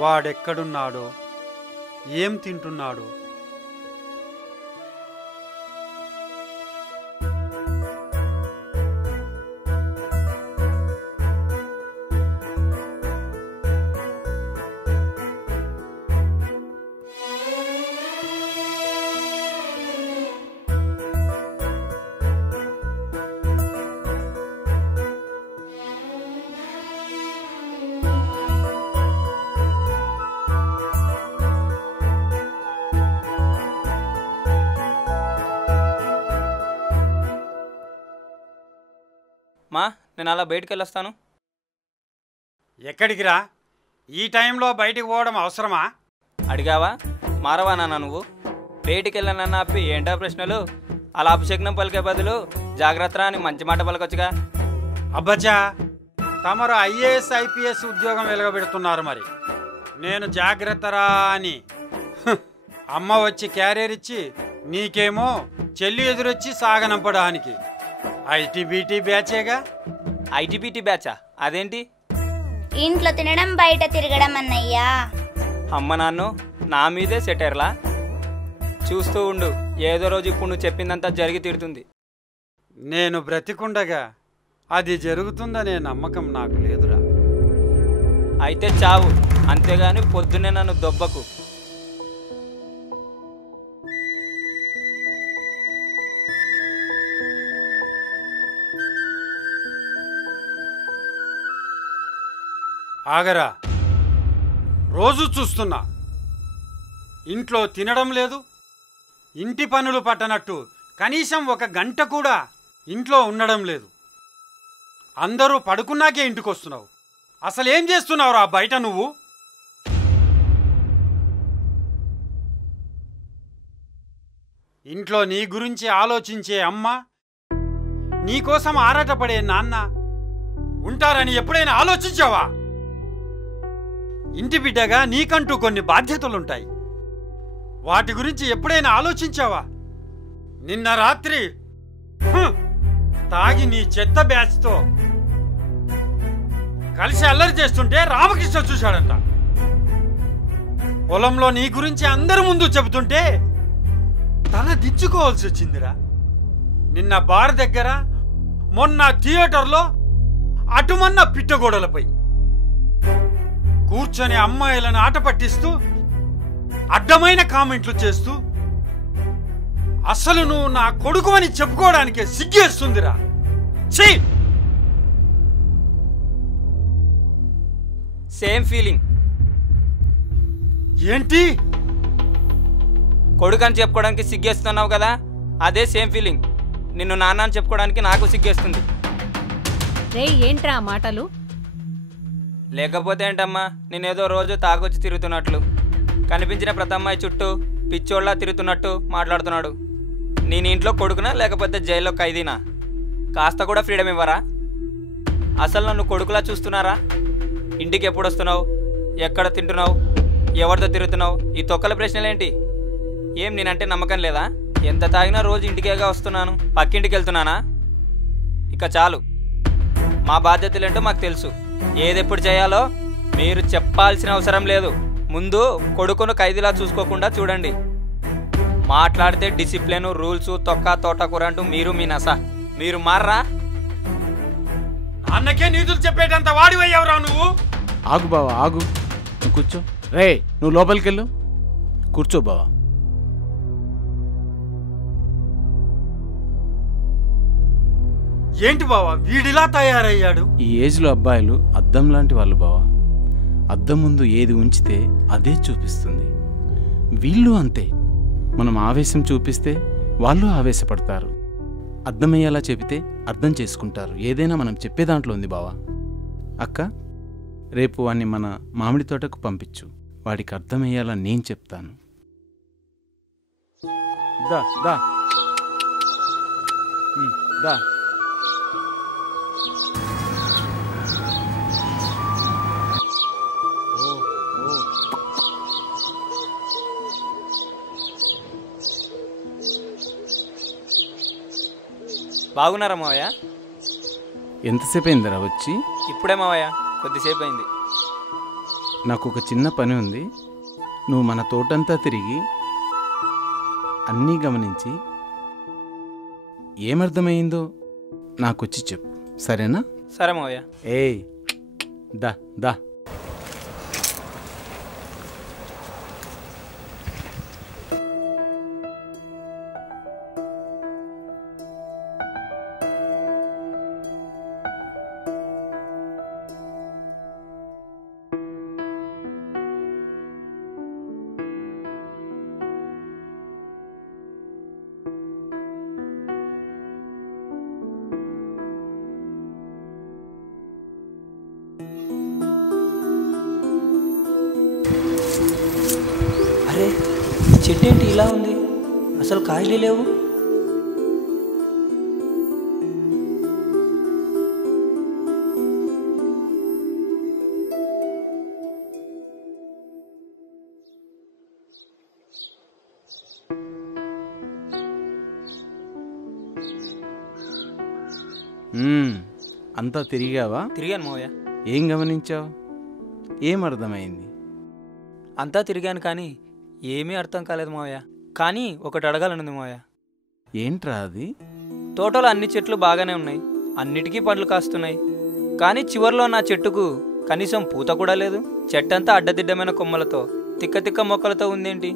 వాడెక్కడున్నాడో, ఏం తింటున్నాడో. మా నేను అలా బయటికి వెళ్ళొస్తాను. ఎక్కడికి రా? ఈ టైంలో బయటికి పోవడం అవసరమా? అడిగావా? మారవా నాన్న నువ్వు? బయటికి వెళ్ళానన్న ఆపి ఏంటా ప్రశ్నలు? అలా అపశగ్నం పలికే బదులు జాగ్రత్త అని మంచి మాట పలకొచ్చుగా. అబ్బచ్చా, తమరు IAS IPS ఉద్యోగం వెలగబెడుతున్నారు. మరి నేను జాగ్రత్తరా అని అమ్మ వచ్చి క్యారియర్ ఇచ్చి, నీకేమో చెల్లి ఎదురొచ్చి సాగనంపడానికి. ITBT బ్యాచేగా. ITBT బ్యాచా? అదేంటి? ఇంట్లో తినడం బయట తిరగడం అన్నయ్యా. అమ్మ నాన్ను నా మీదే సెటర్లా? చూస్తూ ఉండు, ఏదో రోజు ఇప్పుడు నువ్వు చెప్పిందంతా జరిగి తీరుతుంది. నేను బ్రతికుండగా అది జరుగుతుందనే నమ్మకం నాకు లేదురా. అయితే చావు, అంతేగాని పొద్దున్నే నన్ను దొబ్బకు. ఆగరా, రోజు చూస్తున్నా ఇంట్లో తినడం లేదు, ఇంటి పనులు పట్టనట్టు కనీసం ఒక గంట కూడా ఇంట్లో ఉండడం లేదు. అందరూ పడుకున్నాకే ఇంటికి వస్తున్నావు. అసలేం చేస్తున్నావురా బయట నువ్వు? ఇంట్లో నీ గురించి ఆలోచించే అమ్మ, నీకోసం ఆరాటపడే నాన్న ఉంటారని ఎప్పుడైనా ఆలోచించావా? ఇంటి బిడ్డగా నీకంటూ కొన్ని బాధ్యతలుంటాయి. వాటి గురించి ఎప్పుడైనా ఆలోచించావా? నిన్న రాత్రి తాగి నీ చెత్త బ్యాచ్తో కలిసి అల్లరి చేస్తుంటే రామకృష్ణ చూశాడంట. పొలంలో నీ గురించి అందరి ముందు చెబుతుంటే తల దించుకోవాల్సి వచ్చిందిరా. నిన్న బార్ దగ్గర, మొన్న థియేటర్లో, అటుమన్న పిట్టగోడలపై కూర్చొని అమ్మాయిలను ఆట పట్టిస్తూ అడ్డమైన కామెంట్లు చేస్తూ అసలు నువ్వు నా కొడుకు అని చెప్పుకోవడానికే సిగ్గేస్తుందిరా. ఛీ! Same feeling. ఏంటి? కొడుకు అని చెప్పుకోవడానికి సిగ్గేస్తున్నావు కదా, అదే సేమ్ ఫీలింగ్. నిన్ను నాన్న అని చెప్పుకోవడానికి నాకు సిగ్గేస్తుంది. ఏంట్రా మాటలు? లేకపోతే ఏంటమ్మా, నేనేదో రోజు తాగొచ్చి తిరుగుతున్నట్లు, కనిపించిన ప్రతి అమ్మాయి చుట్టూ పిచ్చోళ్ళ తిరుగుతున్నట్టు మాట్లాడుతున్నాడు. నేను ఇంట్లో కొడుకునా లేకపోతే జైల్లో ఖైదీనా? కాస్త కూడా ఫ్రీడమ్ ఇవ్వరా? అసలు నన్ను కొడుకులా చూస్తున్నారా? ఇంటికి ఎప్పుడు వస్తున్నావు, ఎక్కడ తింటున్నావు, ఎవరితో తిరుగుతున్నావు, ఈ తొక్కల ప్రశ్నలేంటి? ఏం నేనంటే నమ్మకం లేదా? ఎంత తాగినా రోజు ఇంటికేగా వస్తున్నాను, పక్కింటికి వెళ్తున్నానా? ఇక చాలు, మా బాధ్యతలేంటో మాకు తెలుసు. ఏదెప్పుడు చేయాలో మీరు చెప్పాల్సిన అవసరం లేదు. ముందు కొడుకును ఖైదీలా చూసుకోకుండా చూడండి. మాట్లాడితే డిసిప్లిన్, రూల్స్, తొక్క తోటకూర అంటూ మీరు మీ నస. మీరు మారరా? అన్నకే నీతులు చెప్పేటంత వాడివయ్యావురా నువ్వు. ఆగు బావా, ఆగు. నువ్వు కూర్చో. రే, నువ్వు లోపలికి వెళ్ళు. కూర్చో బావా. ఏంటి బావా వీడిలా తయారయ్యాడు? ఈ ఏజ్లో అబ్బాయిలు అద్దం లాంటి వాళ్ళు బావా. అద్దం ముందు ఏది ఉంచితే అదే చూపిస్తుంది. వీళ్ళు అంతే. మనం ఆవేశం చూపిస్తే వాళ్ళు ఆవేశపడతారు. అర్థమయ్యేలా చెబితే అర్థం చేసుకుంటారు. ఏదైనా మనం చెప్పే దాంట్లో ఉంది బావా. అక్క, రేపు వాణ్ణి మన మామిడి తోటకు పంపించు. వాడికి అర్థమయ్యేలా నేను చెప్తాను. దా దా దా. బాగున్నారా మావయ్య? ఎంతసేపు అయిందిరా వచ్చి? ఇప్పుడే మావయ్య, కొద్దిసేపు అయింది. నాకు ఒక చిన్న పని ఉంది. నువ్వు మన తోటంతా తిరిగి అన్నీ గమనించి ఏమర్థమైందో నాకొచ్చి చెప్పు, సరేనా? సరే మావయ్య. ఏయ్ దా దా. అరే, ఈ చెట్టు ఏంటి ఇలా ఉంది? అసలు కాయలే లేవు. అంతా తిరిగావా? తిరిగాను మావయ్య. ఏం గమనించావు? ఏం అర్థమైంది? అంతా తిరిగాను కానీ ఏమీ అర్థం కాలేదు మావయ్య. కానీ ఒకటి అడగాలనుంది మావయ్య. ఏంట్రా అది? తోటలో అన్ని చెట్లు బాగానే ఉన్నాయి, అన్నిటికీ పండ్లు కాస్తున్నాయి. కానీ చివర్లో నా చెట్టుకు కనీసం పూత కూడా లేదు. చెట్టంతా అడ్డదిడ్డమైన కొమ్మలతో, తిక్క తిక్క మొక్కలతో ఉందేంటి?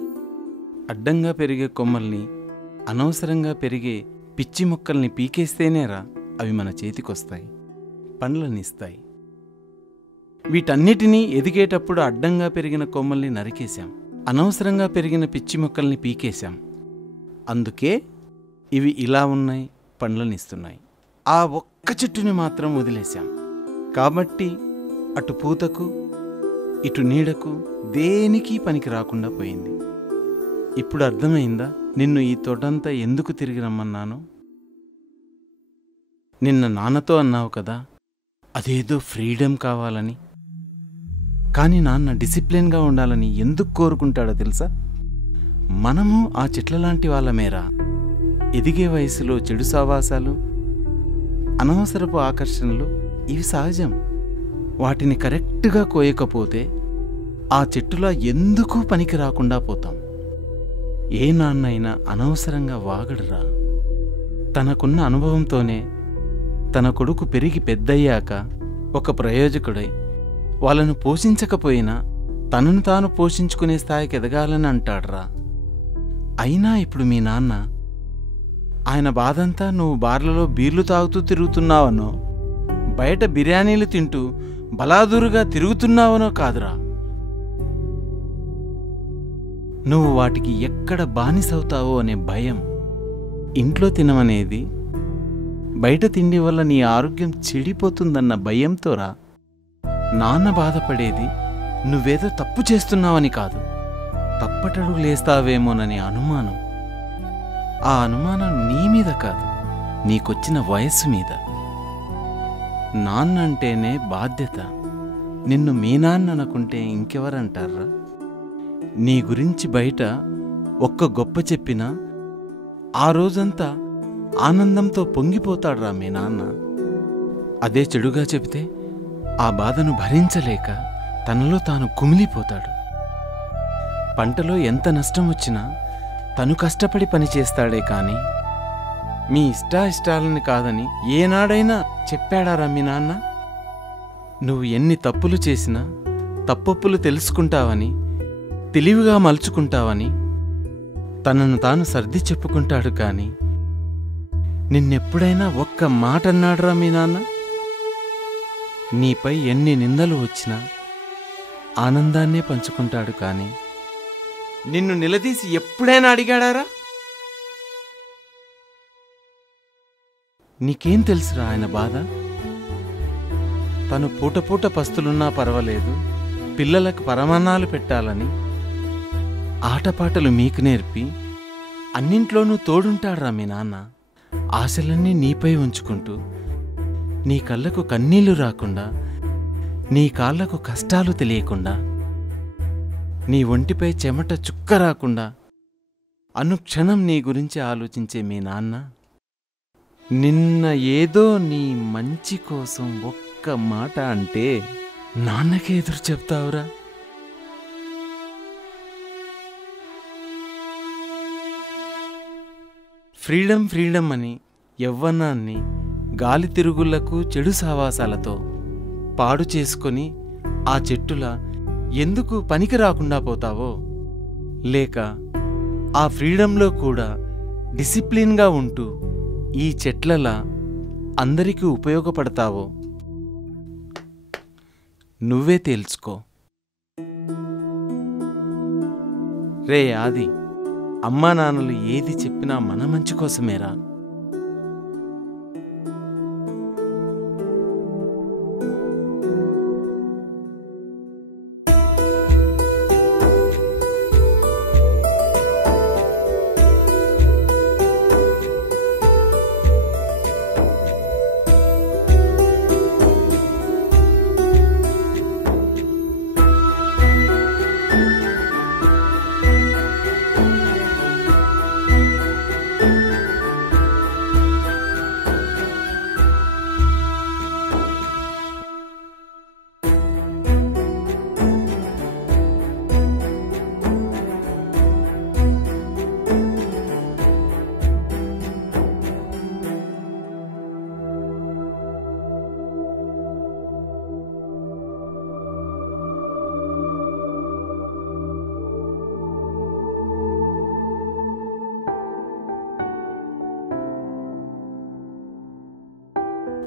అడ్డంగా పెరిగే కొమ్మల్ని, అనవసరంగా పెరిగే పిచ్చి మొక్కల్ని పీకేస్తేనేరా అవి మన చేతికొస్తాయి, పండ్లనిస్తాయి. వీటన్నిటినీ ఎదిగేటప్పుడు అడ్డంగా పెరిగిన కొమ్మల్ని నరికేశాం, అనవసరంగా పెరిగిన పిచ్చి మొక్కల్ని పీకేశాం. అందుకే ఇవి ఇలా ఉన్నాయి, పండ్లనిస్తున్నాయి. ఆ ఒక్క చెట్టుని మాత్రం వదిలేశాం. కాబట్టి అటు పూతకు ఇటు నీడకు దేనికి పనికి రాకుండా పోయింది. ఇప్పుడు అర్థమైందా నిన్ను ఈ తోటంతా ఎందుకు తిరిగి రమ్మన్నాను? నిన్న నాన్నతో అన్నావు కదా అదేదో ఫ్రీడమ్ కావాలని. కానీ నాన్న డిసిప్లిన్గా ఉండాలని ఎందుకు కోరుకుంటాడో తెలుసా? మనము ఆ చెట్ల లాంటి వాళ్ళమేరా. ఎదిగే వయసులో చెడు సావాసాలు, అనవసరపు ఆకర్షణలు ఇవి సహజం. వాటిని కరెక్ట్గా కోయకపోతే ఆ చెట్టులా ఎందుకు పనికి రాకుండా పోతాం. ఏ నాన్న అయినా అనవసరంగా వాగడురా. తనకున్న అనుభవంతోనే తన కొడుకు పెరిగి పెద్దయ్యాక ఒక ప్రయోజకుడై వాళ్ళను పోషించకపోయినా తనను తాను పోషించుకునే స్థాయికి ఎదగాలని అంటాడ్రా. అయినా ఇప్పుడు మీ నాన్న ఆయన బాధంతా నువ్వు బార్లలో బీర్లు తాగుతూ తిరుగుతున్నావనో, బయట బిర్యానీలు తింటూ బలాదూరుగా తిరుగుతున్నావనో కాదురా. నువ్వు వాటికి ఎక్కడ బానిసవుతావో అనే భయం. ఇంట్లో తినమనేది, బయట తిండి వల్ల నీ ఆరోగ్యం చెడిపోతుందన్న భయంతోరా. నాన్న బాధపడేది నువ్వేదో తప్పు చేస్తున్నావని కాదు, తప్పటడుగు లేస్తావేమోనని అనుమానం. ఆ అనుమానం నీ మీద కాదు, నీకొచ్చిన వయస్సు మీద. నాన్నంటేనే బాధ్యత. నిన్ను మీ నాన్న అనుకుంటే ఇంకెవరంటారా? నీ గురించి బయట ఒక్క గొప్ప చెప్పినా ఆ రోజంతా ఆనందంతో పొంగిపోతాడ్రా మీ నాన్న. అదే చెడుగా చెబితే ఆ బాధను భరించలేక తనలో తాను కుమిలిపోతాడు. పంటలో ఎంత నష్టం వచ్చినా తను కష్టపడి పనిచేస్తాడే కాని మీ ఇష్టాయిష్టాలని కాదని ఏనాడైనా చెప్పాడారా మీ నాన్న? నువ్వు ఎన్ని తప్పులు చేసినా తప్పొప్పులు తెలుసుకుంటావని, తెలివిగా మలుచుకుంటావని తనను తాను సర్ది చెప్పుకుంటాడు కాని నిన్నెప్పుడైనా ఒక్క మాట అన్నాడురా మీ నాన్న? నీపై ఎన్ని నిందలు వచ్చినా ఆనందాన్నే పంచుకుంటాడు కాని నిన్ను నిలదీసి ఎప్పుడైనా అడిగాడారా? నీకేం తెలుసురా ఆయన బాధ? తను పూట పూట పస్తులున్నా పర్వాలేదు, పిల్లలకు పరమాన్నాలు పెట్టాలని ఆటపాటలు మీకు నేర్పి అన్నింట్లోనూ తోడుంటాడ్రా మీ నాన్న. ఆశలన్నీ నీపై ఉంచుకుంటూ నీ కళ్ళకు కన్నీళ్లు రాకుండా, నీ కాళ్లకు కష్టాలు తెలియకుండా, నీ ఒంటిపై చెమట చుక్క రాకుండా అనుక్షణం నీ గురించి ఆలోచించే మీ నాన్న నిన్న ఏదో నీ మంచి కోసం ఒక్క మాట అంటే నాన్నకే ఎదురు చెప్తావురా? ఫ్రీడమ్ ఫ్రీడమ్ అని యవ్వనాన్ని గాలి తిరుగుళ్లకు చెడు సావాసాలతో పాడు చేసుకొని ఆ చెట్టులా ఎందుకు పనికి రాకుండా పోతావో, లేక ఆ ఫ్రీడంలో కూడా డిసిప్లిన్గా ఉంటూ ఈ చెట్లలా అందరికీ ఉపయోగపడతావో నువ్వే తేల్చుకో. రే ఆది, అమ్మా నాన్నలు ఏది చెప్పినా మన మంచి కోసమేరా.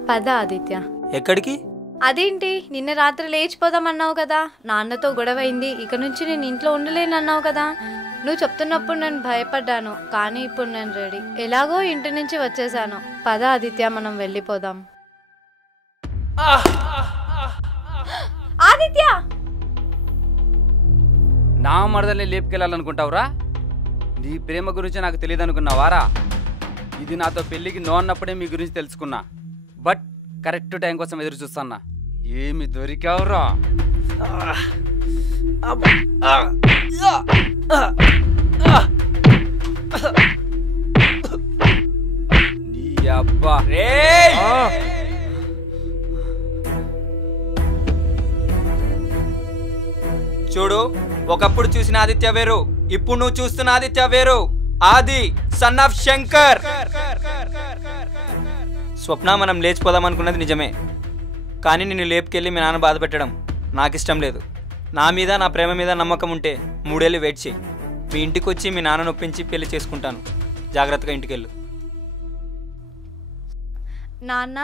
పద ఆదిత్య. ఎక్కడికి? అదేంటి, నిన్న రాత్రి లేచిపోదాం అన్నావు కదా, నాన్నతో గొడవ అయింది, ఇక నుంచి నేను ఇంట్లో ఉండలేను అన్నావు కదా. నువ్వు చెప్తున్నప్పుడు నేను భయపడ్డాను, కానీ ఇప్పుడు నేను రెడీ. ఎలాగో ఇంటి నుంచి వచ్చేసాను. పద ఆదిత్య, మనం వెళ్ళిపోదాం. ఆదిత్య! నా మరదల్ని లేపుకెళ్ళాలనుకుంటావురా? నీ ప్రేమ గురించి నాకు తెలియదు అనుకున్నావారా? ఇది నాతో పెళ్ళికి నో అన్నప్పుడే మీ గురించి తెలుసుకున్నా. బట్ కరెక్ట్ టైం కోసం ఎదురు చూస్తున్నా. ఏమి దొరికావురా? నీ అబ్బా చూడు, ఒకప్పుడు చూసిన ఆదిత్య వేరు, ఇప్పుడు నువ్వు చూస్తున్న ఆదిత్య వేరు. ఆది సన్ ఆఫ్ శంకర్. స్వప్న, మనం లేచిపోదాం అనుకున్నది నిజమే, కానీ నిన్ను లేపుకెళ్ళి మీ నాన్న బాధ పెట్టడం నాకు ఇష్టం లేదు. నా మీద, నా ప్రేమ మీద నమ్మకం ఉంటే 3 ఏళ్ళు వెయిట్ చేయి. మీ ఇంటికి వచ్చి మీ నాన్న నొప్పించి పెళ్లి చేసుకుంటాను. జాగ్రత్తగా ఇంటికెళ్ళు. నాన్న,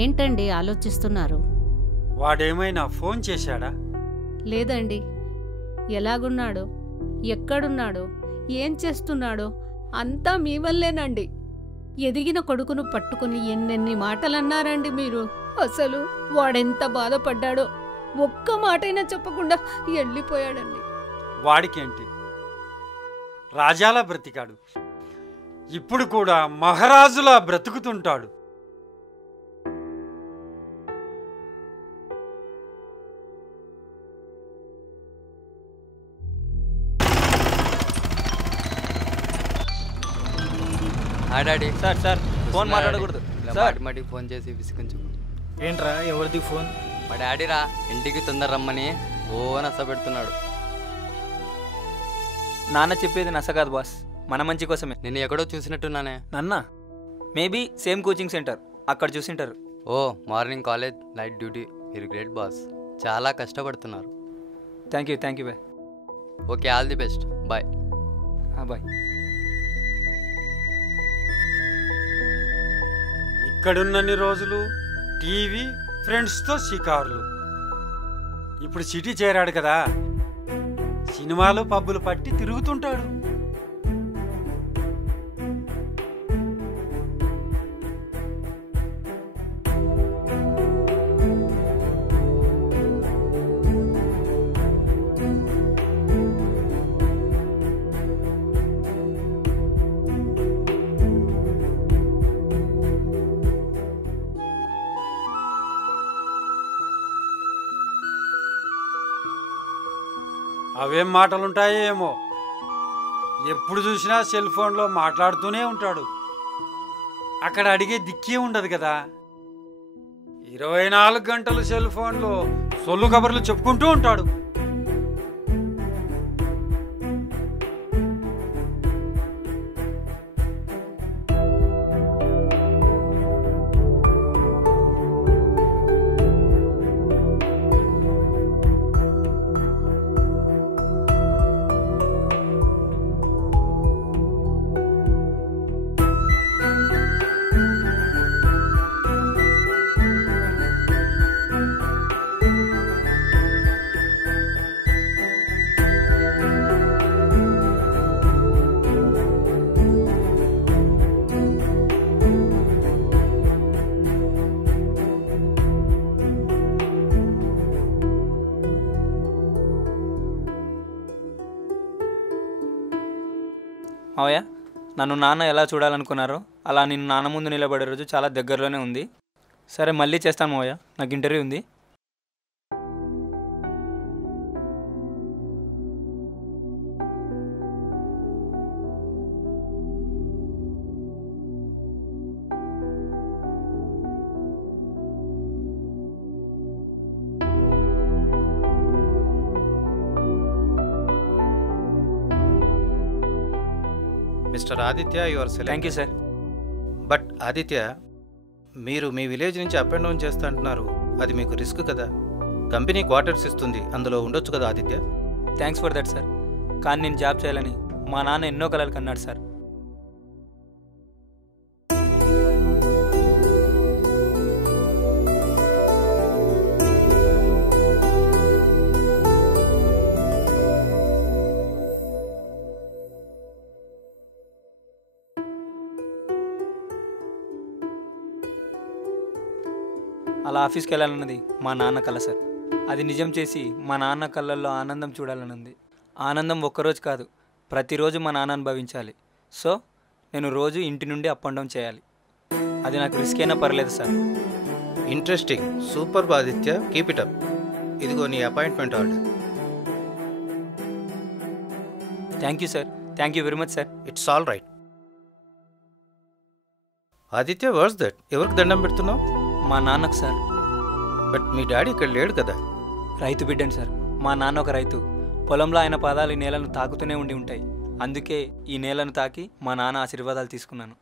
ఏంటండి ఆలోచిస్తున్నారు? వాడేమైనా ఫోన్ చేశాడా? లేదండి. ఎలాగున్నాడో, ఎక్కడున్నాడో, ఏం చేస్తున్నాడో అంతా మీ వల్లేనండి. ఎదిగిన కొడుకును పట్టుకుని ఎన్నెన్ని మాటలన్నారండి మీరు. అసలు వాడెంత బాధపడ్డాడో ఒక్క మాటైనా చెప్పకుండా వెళ్ళిపోయాడండి. వాడికేంటి, రాజాలా బ్రతికాడు, ఇప్పుడు కూడా మహారాజులా బ్రతుకుతుంటాడు. డాడీ. సార్ సార్, ఫోన్ మాట్లాడకూడదు సార్. మాటికి ఫోన్ చేసి విసుకుంచు. ఏంట్రా, ఎవరిది ఫోన్? మా డాడీ రా, ఇంటికి తొందర రమ్మని ఓ నస పెడుతున్నాడు. నాన్న చెప్పేది నస కాదు బాస్, మన మంచి కోసమే. నేను ఎక్కడో చూసినట్టున్నానే. నాన్న మేబీ సేమ్ కోచింగ్ సెంటర్, అక్కడ చూసింటారు. ఓ, మార్నింగ్ కాలేజ్, నైట్ డ్యూటీ. మీరు గ్రేట్ బాస్, చాలా కష్టపడుతున్నారు. Thank you bye. Okay, all the best, bye. Bye. ఇక్కడున్నన్ని రోజులు టీవీ, ఫ్రెండ్స్తో షికారులు. ఇప్పుడు సిటీ చేరాడు కదా, సినిమాలు పబ్బులు పట్టి తిరుగుతుంటాడు. అవేం మాటలుంటాయో ఏమో, ఎప్పుడు చూసినా సెల్ ఫోన్లో మాట్లాడుతూనే ఉంటాడు. అక్కడ అడిగే దిక్కే ఉండదు కదా. 24 గంటలు సెల్ ఫోన్లో సొల్లు కబుర్లు చెప్పుకుంటూ ఉంటాడు. మావయ్య, నన్ను నాన్న ఎలా చూడాలనుకున్నారో అలా నేను నాన్న ముందు నిలబడే రోజు చాలా దగ్గరలోనే ఉంది. సరే, మళ్ళీ చేస్తాను మావయ్య, నాకు ఇంటర్వ్యూ ఉంది. Mister Aditya, you are select. Thank you sir. But Aditya, మీరు మీ విలేజ్ నుంచి అప్ అండ్ డౌన్ చేస్తా అంటున్నారు. అది మీకు రిస్క్ కదా. కంపెనీ క్వార్టర్స్ ఇస్తుంది, అందులో ఉండొచ్చు కదా Aditya. Thanks for that sir. కానీ నేను జాబ్ చేయాలని మా నాన్న ఎన్నో కలలు కన్నాడు సార్. అలా ఆఫీస్కి వెళ్ళాలన్నది మా నాన్న కల సార్. అది నిజం చేసి మా నాన్న కళ్ళల్లో ఆనందం చూడాలనుంది. ఆనందం ఒక్కరోజు కాదు, ప్రతిరోజు మా నాన్న అనుభవించాలి. సో నేను రోజు ఇంటి నుండి అప్ అండ్ డౌన్ చేయాలి. అది నాకు రిస్క్ అయినా పర్లేదు sir. Interesting, super Aditya, keep it up. ఇదిగో నీ appointment order. Thank you sir. Thank you very much sir. It's all right. Aditya, what's that? ఎవరికి దండం పెడుతున్నావు? మా నాన్నకు సార్. బట్ మీ డాడీ ఇక్కడ లేడు కదా. రైతు బిడ్డను సార్. మా నాన్న ఒక రైతు. పొలంలో ఆయన పాదాలు ఈ నేలను తాకుతూనే ఉండి ఉంటాయి. అందుకే ఈ నేలను తాకి మా నాన్న ఆశీర్వాదాలు తీసుకున్నాను.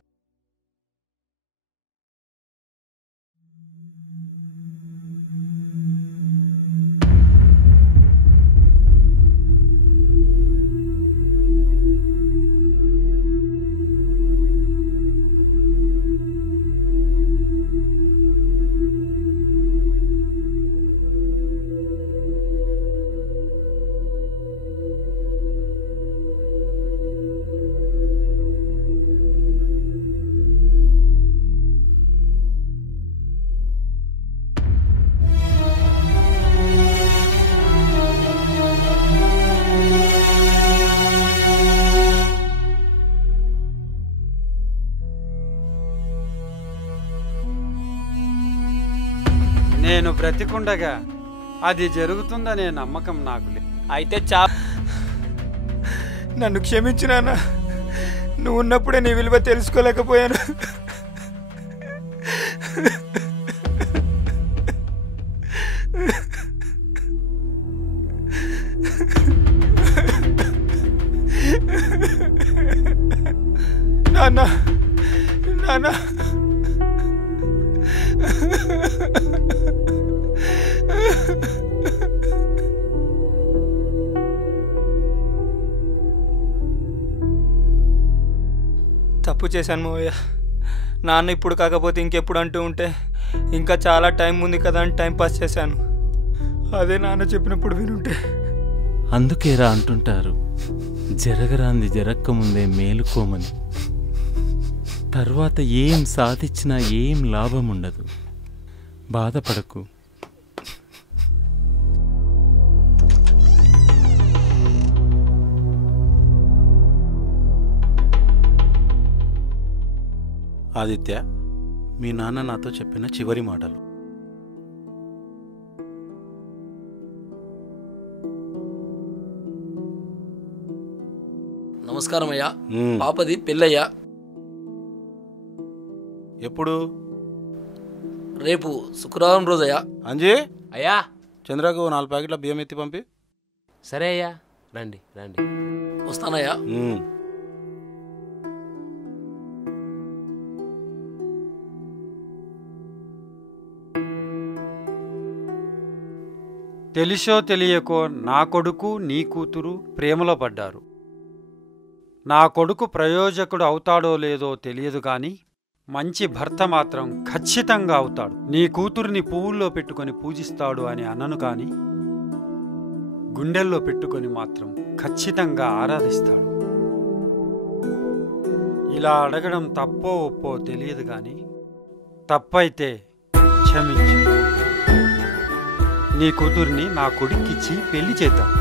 నేను బ్రతికుండగా అది జరుగుతుందనే నమ్మకం నాకు లేదు. అయితే నన్ను క్షమించు నాన్న. నువ్వు ఉన్నప్పుడే నీ విలువ తెలుసుకోలేకపోయాను. నాన్న, నాన్న, తప్పు చేశాను మావయ్య. నాన్న ఇప్పుడు కాకపోతే ఇంకెప్పుడు అంటూ ఉంటే ఇంకా చాలా టైం ఉంది కదా అని టైం పాస్ చేశాను. అదే నాన్న చెప్పినప్పుడు వినుంటే. అందుకేరా అంటుంటారు, జరగరాంది జరక్కముందే మేలుకోమని. తర్వాత ఏం సాధించినా ఏం లాభం ఉండదు. బాధపడకు. ఆదిత్య, మీ నాన్న నాతో చెప్పిన చివరి మాటలు. నమస్కారం అయ్యా. ఉమ్. పాపది పెళ్ళయ్యా. ఎప్పుడు? రేపు శుక్రవారం రోజయ్యా. అంజీ, అయ్యా. చంద్రకు 4 ప్యాకెట్ల బియ్యం ఎత్తి పంపి. సరే అయ్యా, రండి రండి. వస్తానయ్యా. ఉమ్. తెలిసో తెలియకో నా కొడుకు నీ కూతురు ప్రేమలో పడ్డారు. నా కొడుకు ప్రయోజకుడు అవుతాడో లేదో తెలియదు గాని మంచి భర్త మాత్రం ఖచ్చితంగా అవుతాడు. నీ కూతురిని పువ్వుల్లో పెట్టుకొని పూజిస్తాడు అని అనను కాని గుండెల్లో పెట్టుకొని మాత్రం ఖచ్చితంగా ఆరాధిస్తాడు. ఇలా అడగడం తప్పో ఒప్పో తెలియదు గాని తప్పైతే క్షమించు. నీ కూతుర్ని నా కొడుక్కిచ్చి పెళ్లి చేద్దాం.